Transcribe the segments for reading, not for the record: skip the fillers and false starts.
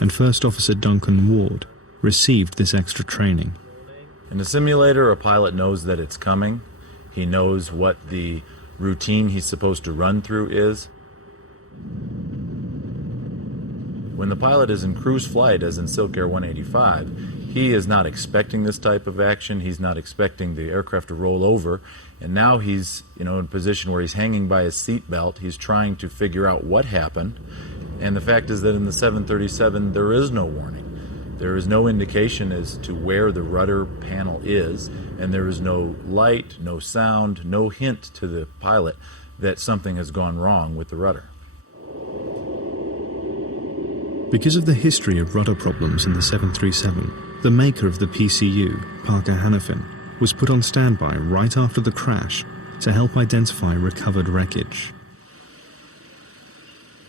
and First Officer Duncan Ward received this extra training. In the simulator, a pilot knows that it's coming. He knows what the routine he's supposed to run through is. When the pilot is in cruise flight, as in Silkair.185, he is not expecting this type of action. He's not expecting the aircraft to roll over. And now he's, in a position where he's hanging by his seat belt. He's trying to figure out what happened. And the fact is that in the 737, there is no warning. There is no indication as to where the rudder panel is, and there is no light, no sound, no hint to the pilot that something has gone wrong with the rudder. Because of the history of rudder problems in the 737, the maker of the PCU, Parker Hannifin, was put on standby right after the crash to help identify recovered wreckage.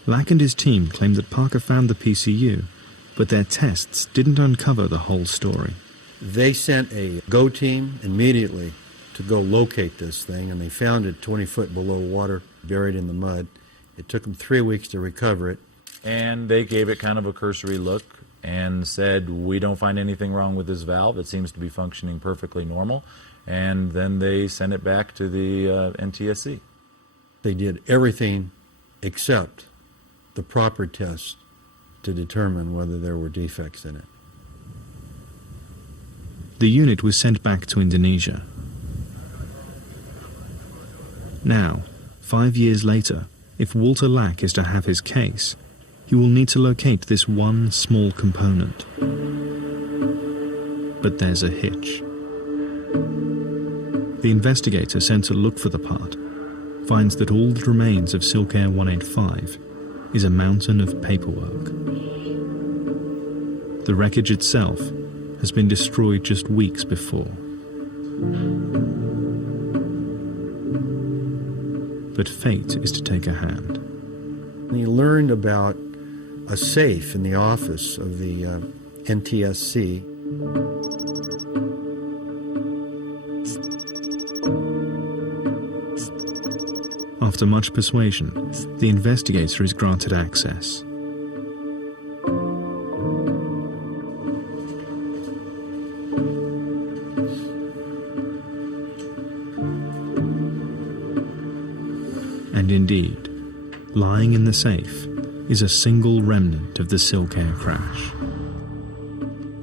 Lack and his team claimed that Parker found the PCU, but their tests didn't uncover the whole story. They sent a GO team immediately to go locate this thing, and they found it 20 foot below water, buried in the mud. It took them 3 weeks to recover it. And they gave it kind of a cursory look and said, we don't find anything wrong with this valve. It seems to be functioning perfectly normal. And then they sent it back to the NTSC. They did everything except the proper test to determine whether there were defects in it. The unit was sent back to Indonesia. Now, 5 years later, if Walter Lack is to have his case, he will need to locate this one small component. But there's a hitch. The investigator sent to look for the part finds that all that remains of Silkair.185 is a mountain of paperwork. The wreckage itself has been destroyed just weeks before. But fate is to take a hand. He learned about a safe in the office of the NTSC. After much persuasion, the investigator is granted access. And indeed, lying in the safe is a single remnant of the Silkair crash.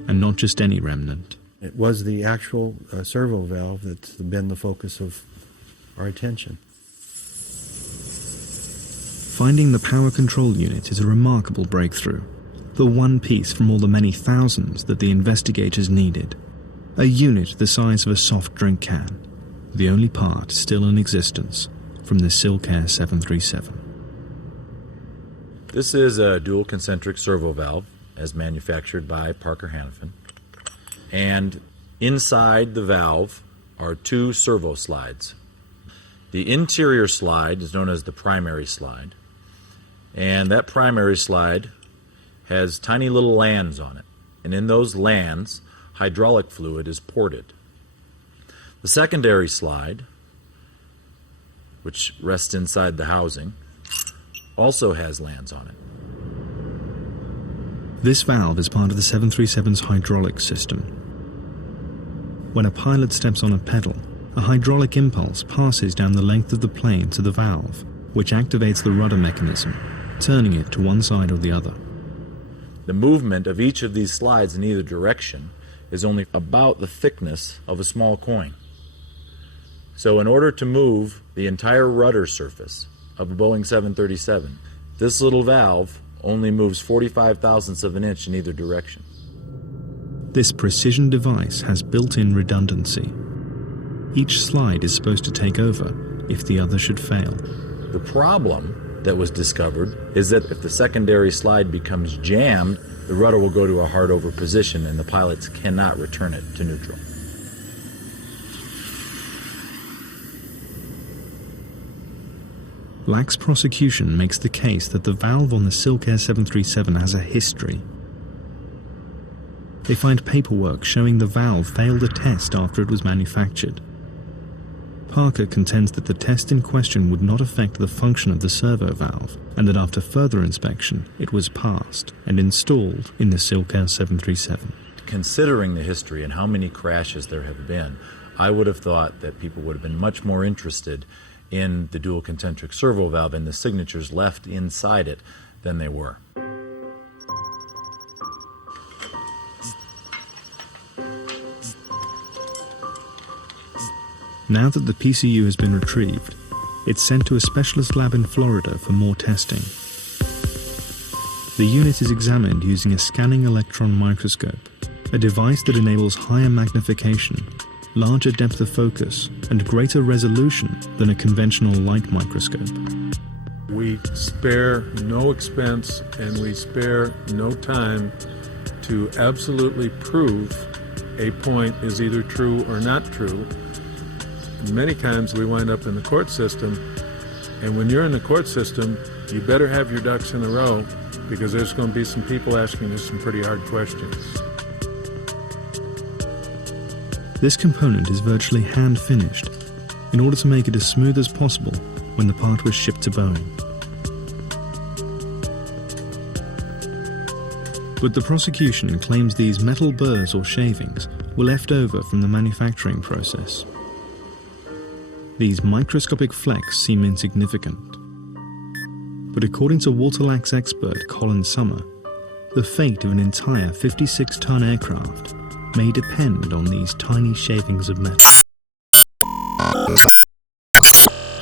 And not just any remnant. It was the actual servo valve that's been the focus of our attention. Finding the power control unit is a remarkable breakthrough. The one piece from all the many thousands that the investigators needed. A unit the size of a soft drink can. The only part still in existence from the Silkair 737. This is a dual concentric servo valve as manufactured by Parker Hannifin. And inside the valve are two servo slides. The interior slide is known as the primary slide. And that primary slide has tiny little lands on it. And in those lands, hydraulic fluid is ported. The secondary slide, which rests inside the housing, also has lands on it. This valve is part of the 737's hydraulic system. When a pilot steps on a pedal, a hydraulic impulse passes down the length of the plane to the valve, which activates the rudder mechanism, turning it to one side or the other. The movement of each of these slides in either direction is only about the thickness of a small coin. So in order to move the entire rudder surface of a Boeing 737, this little valve only moves 45 thousandths of an inch in either direction. This precision device has built-in redundancy. Each slide is supposed to take over if the other should fail. The problem that was discovered is that if the secondary slide becomes jammed, the rudder will go to a hard over position and the pilots cannot return it to neutral. Lack's prosecution makes the case that the valve on the Silkair 737 has a history. They find paperwork showing the valve failed a test after it was manufactured. Parker contends that the test in question would not affect the function of the servo valve, and that after further inspection, it was passed and installed in the Silkair 737. Considering the history and how many crashes there have been, I would have thought that people would have been much more interested in the dual concentric servo valve and the signatures left inside it than they were. Now that the PCU has been retrieved, it's sent to a specialist lab in Florida for more testing. The unit is examined using a scanning electron microscope, a device that enables higher magnification, larger depth of focus, and greater resolution than a conventional light microscope. We spare no expense and we spare no time to absolutely prove a point is either true or not true. Many times we wind up in the court system, and when you're in the court system, you better have your ducks in a row, because there's going to be some people asking us some pretty hard questions. This component is virtually hand-finished in order to make it as smooth as possible when the part was shipped to Boeing. But the prosecution claims these metal burrs or shavings were left over from the manufacturing process. These microscopic flecks seem insignificant. But according to Walter Lack's expert Colin Summer, the fate of an entire 56-ton aircraft may depend on these tiny shavings of metal.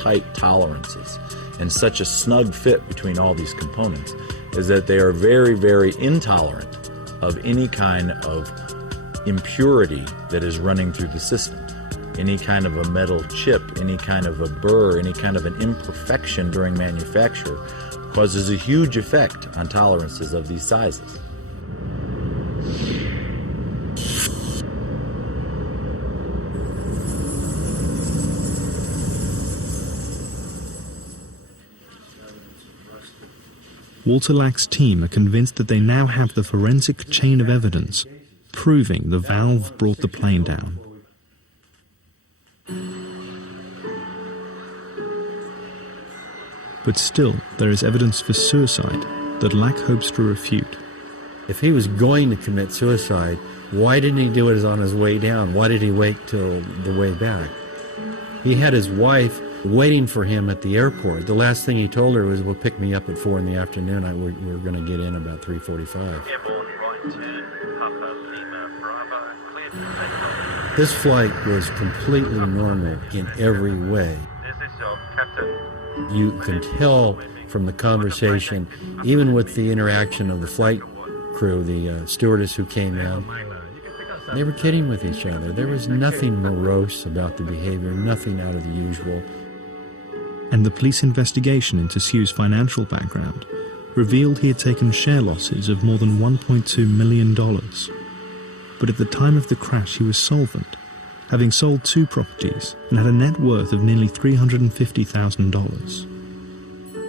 Tight tolerances and such a snug fit between all these components is that they are very, very intolerant of any kind of impurity that is running through the system. Any kind of a metal chip, any kind of a burr, any kind of an imperfection during manufacture causes a huge effect on tolerances of these sizes. Walter Lack's team are convinced that they now have the forensic chain of evidence proving the valve brought the plane down. But still, there is evidence for suicide that Lack hopes to refute. If he was going to commit suicide, why didn't he do it on his way down? Why did he wait till the way back? He had his wife waiting for him at the airport. The last thing he told her was, "Well, pick me up at 4 in the afternoon. We're going to get in about 3:45. This flight was completely normal in every way. You can tell from the conversation, even with the interaction of the flight crew, the stewardess who came in, they were kidding with each other. There was nothing morose about the behavior, nothing out of the usual. And the police investigation into Sue's financial background revealed he had taken share losses of more than $1.2 million. But at the time of the crash, he was solvent, having sold 2 properties and had a net worth of nearly $350,000.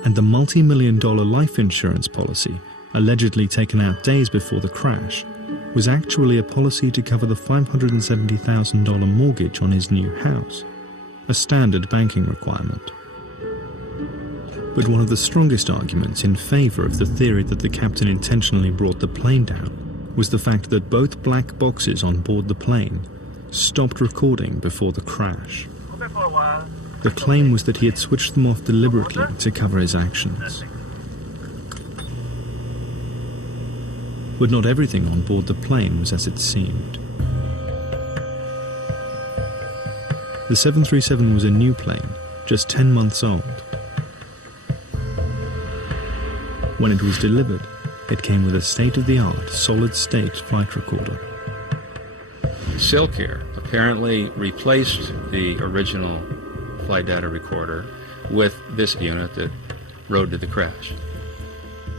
And the multi-million-dollar life insurance policy, allegedly taken out days before the crash, was actually a policy to cover the $570,000 mortgage on his new house, a standard banking requirement. But one of the strongest arguments in favor of the theory that the captain intentionally brought the plane down was the fact that both black boxes on board the plane stopped recording before the crash. The claim was that he had switched them off deliberately to cover his actions. But not everything on board the plane was as it seemed. The 737 was a new plane, just 10 months old. When it was delivered, it came with a state-of-the-art solid-state flight recorder. Silkair apparently replaced the original flight data recorder with this unit that rode to the crash.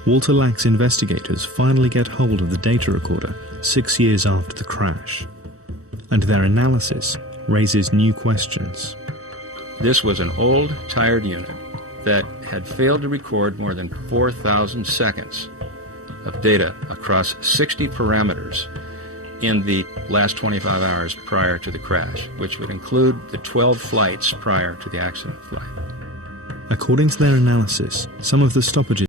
Walter Lack's investigators finally get hold of the data recorder 6 years after the crash, and their analysis raises new questions. This was an old, tired unit that had failed to record more than 4,000 seconds of data across 60 parameters in the last 25 hours prior to the crash, which would include the 12 flights prior to the accident flight. According to their analysis, some of the stoppages